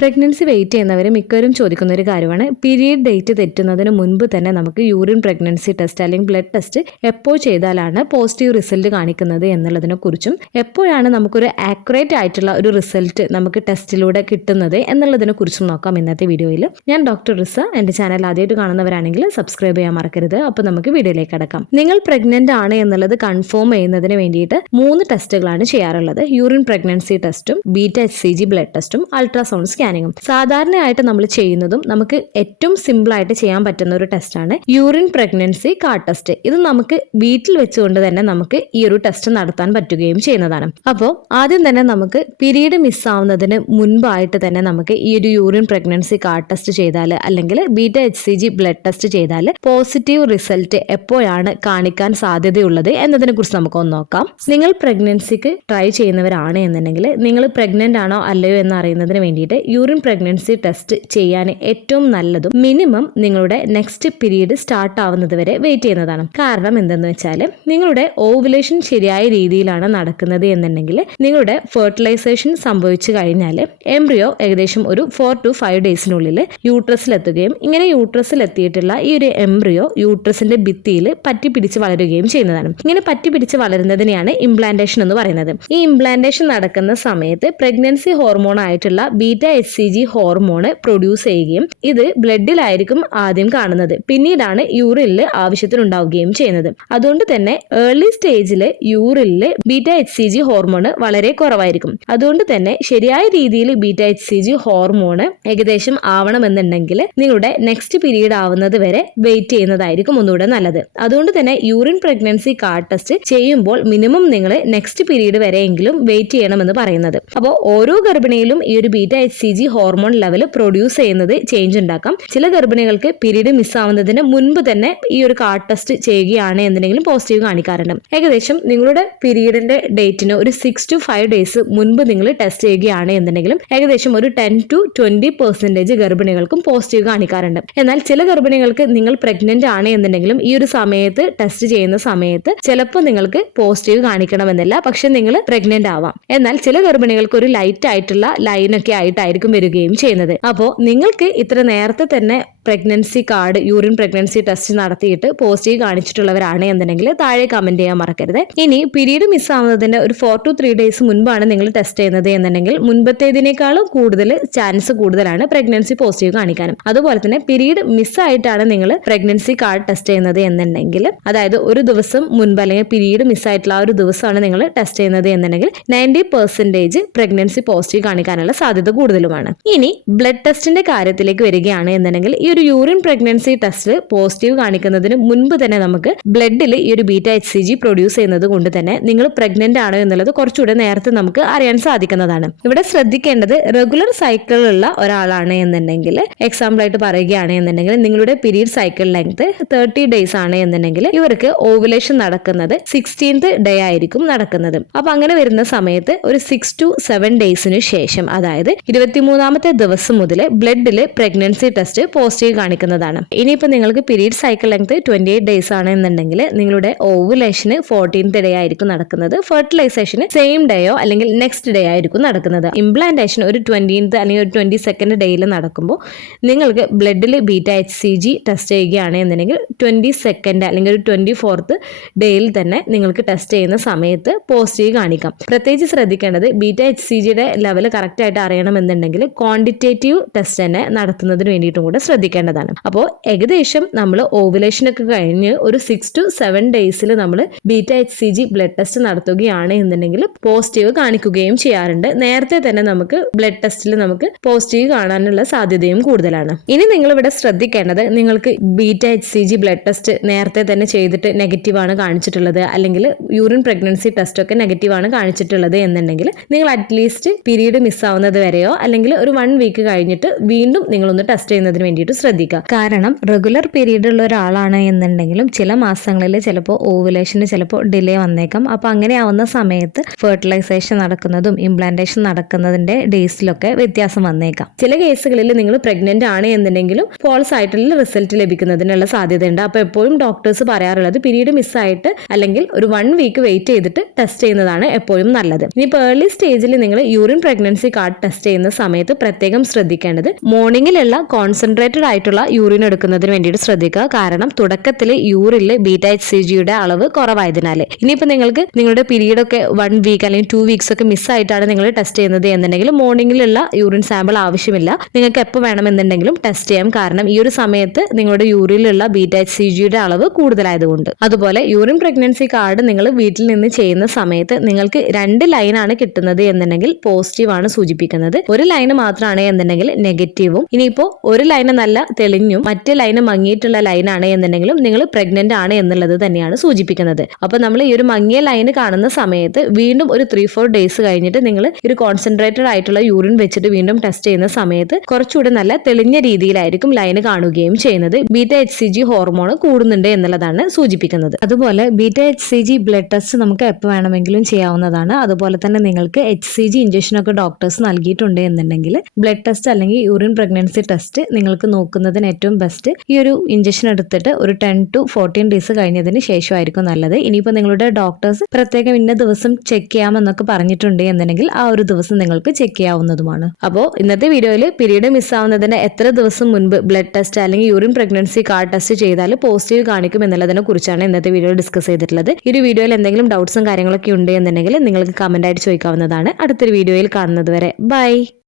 Pregnancy wait ചെയ്യുന്നവർ മിക്കവരും ചോദിക്കുന്ന ഒരു കാര്യമാണ് പീരിയഡ് ഡേറ്റ് തെറ്റുന്നതിന് മുൻപ് തന്നെ നമുക്ക് യൂറിൻ പ്രഗ്നൻസി ടെസ്റ്റ് അല്ലെങ്കിൽ ബ്ലഡ് ടെസ്റ്റ് എപ്പോൾ ചെയ്താലാണ് പോസിറ്റീവ് റിസൾട്ട് കാണിക്കുന്നത് എന്നുള്ളതിനെ കുറിച്ചും എപ്പോഴാണ് നമുക്കൊരു ആക്യുറേറ്റ് ആയിട്ടുള്ള ഒരു റിസൾട്ട് നമുക്ക് ടെസ്റ്റിലൂടെ കിട്ടുന്നത് എന്നുള്ളതിനെ കുറിച്ചും നോക്കാം ഇന്നത്തെ വീഡിയോയിൽ. ഞാൻ ഡോക്ടർ റിസ. എൻ്റെ ചാനൽ ആദ്യമായിട്ട് കാണുന്നവരാണെങ്കിൽ സബ്സ്ക്രൈബ് ചെയ്യാൻ മറക്കരുത്. അപ്പോൾ നമുക്ക് വീഡിയോയിലേക്ക് കടക്കാം. നിങ്ങൾ പ്രഗ്നന്റ് ആണ് എന്നുള്ളത് കൺഫേം ചെയ്യുന്നതിന് വേണ്ടിയിട്ട് 3 ടെസ്റ്റുകളാണ് ചെയ്യാറുള്ളത്. യൂറിൻ പ്രഗ്നൻസി ടെസ്റ്റും beta-hcg ബ്ലഡ് ടെസ്റ്റും അൾട്രാസൗണ്ട് സ്കാനിങ്ങും. സാധാരണയായിട്ട് നമ്മൾ ചെയ്യുന്നതും നമുക്ക് ഏറ്റവും സിമ്പിൾ ആയിട്ട് ചെയ്യാൻ പറ്റുന്ന ഒരു ടെസ്റ്റാണ് യൂറിൻ പ്രഗ്നൻസി കാർഡ് ടെസ്റ്റ്. ഇത് നമുക്ക് വീട്ടിൽ വെച്ചുകൊണ്ട് തന്നെ നമുക്ക് ഈ ഒരു ടെസ്റ്റ് നടത്താൻ പറ്റുകയും ചെയ്യുന്നതാണ്. അപ്പോൾ ആദ്യം തന്നെ നമുക്ക് പീരീഡ് മിസ്സാവുന്നതിന് മുൻപായിട്ട് തന്നെ നമുക്ക് ഈ ഒരു യൂറിൻ പ്രഗ്നൻസി കാർഡ് ടെസ്റ്റ് ചെയ്താൽ അല്ലെങ്കിൽ beta-hcg ബ്ലഡ് ടെസ്റ്റ് ചെയ്താൽ പോസിറ്റീവ് റിസൾട്ട് എപ്പോഴാണ് കാണിക്കാൻ സാധ്യതയുള്ളത് എന്നതിനെ കുറിച്ച് നമുക്കൊന്ന് നോക്കാം. നിങ്ങൾ പ്രഗ്നൻസിക്ക് ട്രൈ ചെയ്യുന്നവരാണ് എന്നുണ്ടെങ്കിൽ നിങ്ങൾ പ്രഗ്നന്റ് ആണോ അല്ലയോ എന്ന് അറിയുന്നതിന് വേണ്ടിയിട്ട് യൂറിൻ പ്രഗ്നൻസി ടെസ്റ്റ് ചെയ്യാൻ ഏറ്റവും നല്ലതും മിനിമം നിങ്ങളുടെ നെക്സ്റ്റ് പീരീഡ് സ്റ്റാർട്ട് ആവുന്നത് വരെ വെയിറ്റ് ചെയ്യുന്നതാണ്. കാരണം എന്തെന്ന് വെച്ചാൽ നിങ്ങളുടെ ഓവുലേഷൻ ശരിയായ രീതിയിലാണ് നടക്കുന്നത് എന്നുണ്ടെങ്കിൽ നിങ്ങളുടെ ഫെർട്ടിലൈസേഷൻ സംഭവിച്ചു കഴിഞ്ഞാൽ എംബ്രിയോ ഏകദേശം ഒരു 4 to 5 ഡേയ്സിനുള്ളിൽ യൂട്രസിലെത്തുകയും ഇങ്ങനെ യൂട്രസിലെത്തിയിട്ടുള്ള ഈ ഒരു എംബ്രിയോ യൂട്രസിന്റെ ഭിത്തിയിൽ പറ്റിപ്പിടിച്ച് വളരുകയും ചെയ്യുന്നതാണ്. ഇങ്ങനെ പറ്റിപ്പിടിച്ച് വളരുന്നതിനെയാണ് ഇംപ്ലാന്റേഷൻ എന്ന് പറയുന്നത്. ഈ ഇംപ്ലാന്റേഷൻ നടക്കുന്ന സമയത്ത് പ്രഗ്നൻസി ഹോർമോൺ ആയിട്ടുള്ള beta-hcg ഹോർമോൺ പ്രൊഡ്യൂസ് ചെയ്യുകയും ഇത് ബ്ലഡിലായിരിക്കും ആദ്യം കാണുന്നത്, പിന്നീടാണ് യൂറിനിൽ ആവശ്യത്തിനുണ്ടാവുകയും ചെയ്യുന്നത്. അതുകൊണ്ട് തന്നെ ഏർലി സ്റ്റേജിൽ യൂറിനിൽ beta-hcg ഹോർമോൺ വളരെ കുറവായിരിക്കും. അതുകൊണ്ട് തന്നെ ശരിയായ രീതിയിൽ beta-hcg ഹോർമോൺ ഏകദേശം ആവണമെന്നുണ്ടെങ്കിൽ നിങ്ങളുടെ നെക്സ്റ്റ് പീരീഡ് ആവുന്നത് വരെ വെയിറ്റ് ചെയ്യുന്നതായിരിക്കും ഒന്നുകൂടെ നല്ലത്. അതുകൊണ്ട് തന്നെ യൂറിൻ പ്രഗ്നൻസി കാർഡ് ടെസ്റ്റ് ചെയ്യുമ്പോൾ മിനിമം നിങ്ങൾ നെക്സ്റ്റ് പീരീഡ് വരെയെങ്കിലും വെയിറ്റ് ചെയ്യണമെന്ന് പറയുന്നത്. അപ്പോൾ ഓരോ ഗർഭിണിയിലും ഈ ഒരു beta-hcg ഹോർമോൺ ലെവൽ പ്രൊഡ്യൂസ് ചെയ്യുന്നത് ചേഞ്ച് ഉണ്ടാക്കാം. ചില ഗർഭിണികൾക്ക് പീരീഡ് മിസ്സാവുന്നതിന് മുൻപ് തന്നെ ഈ ഒരു കാർഡ് ടെസ്റ്റ് ചെയ്യുകയാണ് എന്തെങ്കിലും പോസിറ്റീവ് കാണിക്കാറുണ്ട്. ഏകദേശം നിങ്ങളുടെ പീരീഡിന്റെ ഡേറ്റിന് ഒരു 6 to 5 ഡേയ്സ് മുൻപ് നിങ്ങൾ ടെസ്റ്റ് ചെയ്യുകയാണ് എന്നുണ്ടെങ്കിലും ഏകദേശം ഒരു 10 to 20% ഗർഭിണികൾക്കും പോസിറ്റീവ് കാണിക്കാറുണ്ട്. എന്നാൽ ചില ഗർഭിണികൾക്ക് നിങ്ങൾ പ്രഗ്നന്റ് ആണ് എന്നുണ്ടെങ്കിലും ഈ ഒരു സമയത്ത് ടെസ്റ്റ് ചെയ്യുന്ന സമയത്ത് ചിലപ്പോൾ നിങ്ങൾക്ക് പോസിറ്റീവ് കാണിക്കണമെന്നില്ല, പക്ഷെ നിങ്ങൾ പ്രഗ്നന്റ് ആവാം. എന്നാൽ ചില ഗർഭിണികൾക്ക് ഒരു ലൈറ്റ് ആയിട്ടുള്ള ലൈനൊക്കെ ആയിട്ടായിരിക്കും വരികയും ചെയ്യുന്നത്. അപ്പോൾ നിങ്ങൾക്ക് ഇത്ര നേരത്തെ തന്നെ pregnancy card urine pregnancy test നടത്തിയിട്ട് പോസിറ്റീവ് കാണിച്ചിട്ടുള്ളവരാണ് എന്നുണ്ടെങ്കിൽ താഴെ കമന്റ് ചെയ്യാൻ മറക്കരുത്. ഇനി പീരീഡ് മിസ്സാവുന്നതിന്റെ ഒരു 4 to 3 ഡേയ്സ് മുൻപാണ് നിങ്ങൾ ടെസ്റ്റ് ചെയ്യുന്നത് എന്നുണ്ടെങ്കിൽ മുൻപത്തേതിനേക്കാളും കൂടുതൽ ചാൻസ് കൂടുതലാണ് പ്രഗ്നൻസി പോസിറ്റീവ് കാണിക്കാനും. അതുപോലെ തന്നെ പീരീഡ് മിസ്സായിട്ടാണ് നിങ്ങൾ പ്രഗ്നൻസി കാർഡ് ടെസ്റ്റ് ചെയ്യുന്നത് എന്നുണ്ടെങ്കിൽ, അതായത് ഒരു ദിവസം മുൻപ് അല്ലെങ്കിൽ പീരീഡ് മിസ്സായിട്ടുള്ള ആ ഒരു ദിവസമാണ് നിങ്ങൾ ടെസ്റ്റ് ചെയ്യുന്നത് എന്നുണ്ടെങ്കിൽ 90% പ്രഗ്നൻസി പോസിറ്റീവ് കാണിക്കാനുള്ള സാധ്യത കൂടുതലുമാണ്. ഇനി ബ്ലഡ് ടെസ്റ്റിന്റെ കാര്യത്തിലേക്ക് വരികയാണ് എന്നുണ്ടെങ്കിൽ ഈ ഒരു യൂറിൻ പ്രഗ്നൻസി ടെസ്റ്റ് പോസിറ്റീവ് കാണിക്കുന്നതിന് മുൻപ് തന്നെ നമുക്ക് ബ്ലഡിൽ ഈ ഒരു beta-hcg പ്രൊഡ്യൂസ് ചെയ്യുന്നത് കൊണ്ട് തന്നെ നിങ്ങൾ പ്രഗ്നന്റ് ആണോ എന്നുള്ളത് കുറച്ചുകൂടെ നേരത്തെ നമുക്ക് അറിയാൻ സാധിക്കുന്നതാണ്. ഇവിടെ ശ്രദ്ധിക്കേണ്ടത് റെഗുലർ സൈക്കിളുള്ള ഒരാളാണ് എന്നുണ്ടെങ്കിൽ, എക്സാമ്പിൾ ആയിട്ട് പറയുകയാണ് എന്നുണ്ടെങ്കിൽ നിങ്ങളുടെ പീരീഡ് സൈക്കിൾ ലെങ്ത് 30 ഡേയ്സ് ആണ് എന്നുണ്ടെങ്കിൽ ഇവർക്ക് ഓവുലേഷൻ നടക്കുന്നത് 16th ഡേ ആയിരിക്കും നടക്കുന്നത്. അപ്പൊ അങ്ങനെ വരുന്ന സമയത്ത് ഒരു 6 to 7 ഡേയ്സിന് ശേഷം, അതായത് 23ാമത്തെ ദിവസം മുതൽ ബ്ലഡിൽ പ്രഗ്നൻസി ടെസ്റ്റ് പോസിറ്റീവ് കാണിക്കുന്നതാണ്. ഇനിയിപ്പോൾ നിങ്ങൾക്ക് പീരീഡ് സൈക്കിൾ ലെങ്ത് 28 ഡേയ്സ് ആണ് എന്നുണ്ടെങ്കിൽ നിങ്ങളുടെ ഓവുലേഷന് 14th ഡേ ആയിരിക്കും നടക്കുന്നത്. ഫെർട്ടിലൈസേഷന് സെയിം ഡേയോ അല്ലെങ്കിൽ നെക്സ്റ്റ് ഡേ ആയിരിക്കും നടക്കുന്നത്. ഇംപ്ലാന്റേഷൻ ഒരു 20th അല്ലെങ്കിൽ ഒരു 22nd ഡേയിൽ നടക്കുമ്പോൾ നിങ്ങൾക്ക് ബ്ലഡിൽ beta-hcg ടെസ്റ്റ് ചെയ്യുകയാണ് എന്നുണ്ടെങ്കിൽ 22nd അല്ലെങ്കിൽ ഒരു 24th ഡേയിൽ തന്നെ നിങ്ങൾക്ക് ടെസ്റ്റ് ചെയ്യുന്ന സമയത്ത് പോസിറ്റീവ് കാണിക്കാം. പ്രത്യേകിച്ച് ശ്രദ്ധിക്കേണ്ടത് beta-hcgയുടെ ലെവൽ കറക്റ്റ് ആയിട്ട് അറിയണമെന്നുണ്ടെങ്കിൽ ക്വാണ്ടിറ്റേറ്റീവ് ടെസ്റ്റ് തന്നെ നടത്തുന്നതിന് വേണ്ടിയിട്ടും കൂടെ ശ്രദ്ധിക്കേണ്ടതാണ്. അപ്പോൾ ഏകദേശം നമ്മൾ ഓവുലേഷൻ ഒക്കെ കഴിഞ്ഞ് ഒരു 6 to 7 ഡേയ്സിൽ നമ്മൾ beta-hcg ബ്ലഡ് ടെസ്റ്റ് നടത്തുകയാണ് എന്നുണ്ടെങ്കിൽ പോസിറ്റീവ് കാണിക്കുകയും ചെയ്യാറുണ്ട്. നേരത്തെ തന്നെ നമുക്ക് ബ്ലഡ് ടെസ്റ്റിൽ നമുക്ക് പോസിറ്റീവ് കാണാനുള്ള സാധ്യതയും കൂടുതലാണ്. ഇനി നിങ്ങൾ ഇവിടെ ശ്രദ്ധിക്കേണ്ടത്, നിങ്ങൾക്ക് beta-hcg ബ്ലഡ് ടെസ്റ്റ് നേരത്തെ തന്നെ ചെയ്തിട്ട് നെഗറ്റീവാണ് കാണിച്ചിട്ടുള്ളത് അല്ലെങ്കിൽ യൂറിൻ പ്രഗ്നൻസി ടെസ്റ്റ് ഒക്കെ നെഗറ്റീവാണ് കാണിച്ചിട്ടുള്ളത് എന്നുണ്ടെങ്കിൽ നിങ്ങൾ അറ്റ്ലീസ്റ്റ് പീരീഡ് മിസ്സാവുന്നത് വരെയോ അല്ലെങ്കിൽ ഒരു 1 വീക്ക് കഴിഞ്ഞിട്ട് വീണ്ടും നിങ്ങളൊന്ന് ടെസ്റ്റ് ചെയ്യുന്നതിന് വേണ്ടിയിട്ട് ശ്രദ്ധിക്കുക. കാരണം റെഗുലർ പീരീഡ് ഉള്ള ഒരാളാണ് എന്നുണ്ടെങ്കിലും ചില മാസങ്ങളിൽ ചിലപ്പോൾ ഓവുലേഷന് ചിലപ്പോൾ ഡിലേ വന്നേക്കാം. അപ്പോൾ അങ്ങനെ ആവുന്ന സമയത്ത് ഫെർട്ടിലൈസേഷൻ നടക്കുന്നതും ഇംപ്ലാന്റേഷൻ നടക്കുന്നതിന്റെ ഡേയ്സിലൊക്കെ വ്യത്യാസം വന്നേക്കാം. ചില കേസുകളിൽ നിങ്ങൾ പ്രഗ്നന്റ് ആണ് എന്നുണ്ടെങ്കിലും ഫോൾസ് ആയിട്ടുള്ള റിസൾട്ട് ലഭിക്കുന്നതിനുള്ള സാധ്യതയുണ്ട്. അപ്പോൾ എപ്പോഴും ഡോക്ടേഴ്സ് പറയാറുള്ളത് പീരീഡ് മിസ്സായിട്ട് അല്ലെങ്കിൽ ഒരു 1 വീക്ക് വെയിറ്റ് ചെയ്തിട്ട് ടെസ്റ്റ് ചെയ്യുന്നതാണ് എപ്പോഴും നല്ലത്. ഇനിയിപ്പോൾ ഏർലി സ്റ്റേജിൽ നിങ്ങൾ യൂറിൻ പ്രഗ്നൻസി കാർഡ് ടെസ്റ്റ് ചെയ്യുന്ന സമയത്ത് പ്രത്യേകം ശ്രദ്ധിക്കേണ്ടത് മോർണിംഗിലുള്ള കോൺസെൻട്രേറ്റഡ് ആയിട്ടുള്ള യൂറിൻ എടുക്കുന്നതിന് വേണ്ടിയിട്ട് ശ്രദ്ധിക്കുക. കാരണം തുടക്കത്തിൽ യൂറിനിൽ β-HCGയുടെ അളവ് കുറവായതിനാൽ. ഇനിയിപ്പോൾ നിങ്ങൾക്ക് നിങ്ങളുടെ പീരീഡ് ഒക്കെ 1 വീക്ക് അല്ലെങ്കിൽ 2 വീക്സ് ഒക്കെ മിസ്സായിട്ടാണ് നിങ്ങൾ ടെസ്റ്റ് ചെയ്യുന്നത് എന്നുണ്ടെങ്കിൽ മോർണിംഗിലുള്ള യൂറിൻ സാമ്പിൾ ആവശ്യമില്ല. നിങ്ങൾക്ക് എപ്പോൾ വേണമെന്നുണ്ടെങ്കിലും ടെസ്റ്റ് ചെയ്യാം. കാരണം ഈ ഒരു സമയത്ത് നിങ്ങളുടെ യൂറിനിലുള്ള β-HCGയുടെ അളവ് കൂടുതലായതുകൊണ്ട്. അതുപോലെ യൂറിൻ പ്രഗ്നൻസി കാർഡ് നിങ്ങൾ വീട്ടിൽ നിന്ന് ചെയ്യുന്ന സമയത്ത് നിങ്ങൾക്ക് 2 ലൈനാണ് കിട്ടുന്നത് എന്നുണ്ടെങ്കിൽ പോസിറ്റീവ് ആണ് സൂചിപ്പിക്കുന്നത്. ഒരു ലൈന് മാത്രമാണ് എന്നുണ്ടെങ്കിൽ നെഗറ്റീവും. ഇനിയിപ്പോൾ ഒരു ലൈന് നല്ല തെളിഞ്ഞും മറ്റേ ലൈന് മങ്ങിയിട്ടുള്ള ലൈനാണ് എന്നുണ്ടെങ്കിലും നിങ്ങൾ പ്രഗ്നന്റ് ആണ് എന്നുള്ളത് തന്നെയാണ് സൂചിപ്പിക്കുന്നത്. അപ്പോൾ നമ്മൾ ഈ ഒരു മങ്ങിയ ലൈന് കാണുന്ന സമയത്ത് വീണ്ടും ഒരു 3-4 ഡേയ്സ് കഴിഞ്ഞിട്ട് നിങ്ങൾ ഒരു കോൺസെൻട്രേറ്റഡ് ആയിട്ടുള്ള യൂറിൻ വെച്ചിട്ട് വീണ്ടും ടെസ്റ്റ് ചെയ്യുന്ന സമയത്ത് കുറച്ചുകൂടി നല്ല തെളിഞ്ഞ രീതിയിലായിരിക്കും ലൈന് കാണുകയും ചെയ്യുന്നത്. β-HCG ഹോർമോൺ കൂടുന്നുണ്ട് എന്നുള്ളതാണ് സൂചിപ്പിക്കുന്നത്. അതുപോലെ β-HCG ബ്ലഡ് ടെസ്റ്റ് നമുക്ക് എപ്പോൾ വേണമെങ്കിലും ചെയ്യാവുന്നതാണ്. അതുപോലെ തന്നെ നിങ്ങൾക്ക് HCG ഇഞ്ചക്ഷനൊക്കെ ഡോക്ടേഴ്സ് നൽകിയിട്ടുണ്ട് എന്നുണ്ടെങ്കിൽ ബ്ലഡ് ടെസ്റ്റ് അല്ലെങ്കിൽ യൂറിൻ പ്രഗ്നൻസി ടെസ്റ്റ് നിങ്ങൾക്ക് നോക്കുന്നതിന് ഏറ്റവും ബെസ്റ്റ് ഈ ഒരു ഇഞ്ചക്ഷൻ എടുത്തിട്ട് ഒരു 10 to 14 ഡേയ്സ് കഴിഞ്ഞതിന് ശേഷമായിരിക്കും നല്ലത്. ഇനിയിപ്പോൾ നിങ്ങളുടെ ഡോക്ടേഴ്സ് പ്രത്യേകം ഇന്ന ദിവസം ചെക്ക് ചെയ്യാമെന്നൊക്കെ പറഞ്ഞിട്ടുണ്ട് എന്നുണ്ടെങ്കിൽ ആ ഒരു ദിവസം നിങ്ങൾക്ക് ചെക്ക് ചെയ്യാവുന്നതുമാണ്. അപ്പോൾ ഇന്നത്തെ വീഡിയോയിൽ പീരീഡ് മിസ്സാവുന്നതിന് എത്ര ദിവസം മുൻപ് ബ്ലഡ് ടെസ്റ്റ് അല്ലെങ്കിൽ യൂറിൻ പ്രഗ്നൻസി കാർഡ് ടെസ്റ്റ് ചെയ്താൽ പോസിറ്റീവ് കാണിക്കും എന്നുള്ളതിനെ കുറിച്ചാണ് ഇന്നത്തെ വീഡിയോയിൽ ഡിസ്കസ് ചെയ്തിട്ടുള്ളത്. ഈ ഒരു വീഡിയോയിൽ എന്തെങ്കിലും ഡൗട്ട്സും കാര്യങ്ങളൊക്കെ ഉണ്ട് എന്നുണ്ടെങ്കിൽ നിങ്ങൾക്ക് കമന്റ് ആയിട്ട് ചോദിക്കാവുന്നതാണ്. അടുത്തൊരു വീഡിയോയിൽ കാണുന്നത് വരെ ബൈ.